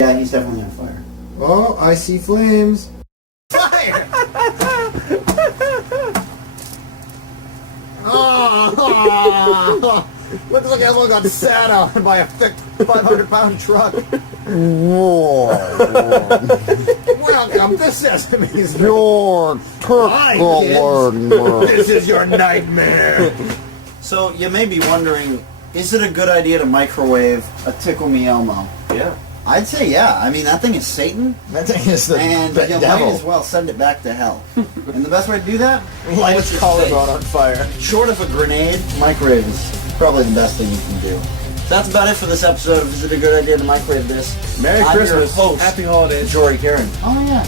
Yeah, he's definitely on fire. Oh, I see flames. Fire! Oh, looks like everyone got sat on by a thick 500-pound truck. Welcome to Sesame's. Your Hi, turkle. This is your nightmare. So, you may be wondering, is it a good idea to microwave a Tickle Me Elmo? Yeah. I'd say yeah. I mean, that thing is Satan, That thing is the and you might devil. as well send it back to hell. And the best way to do that? Light What's its your collarbone on fire. Short of a grenade, microwave is probably the best thing you can do. That's about it for this episode of Is It a Good Idea to Microwave This? Merry I'm Christmas. your host, Happy holidays. Jory Karen. Oh yeah.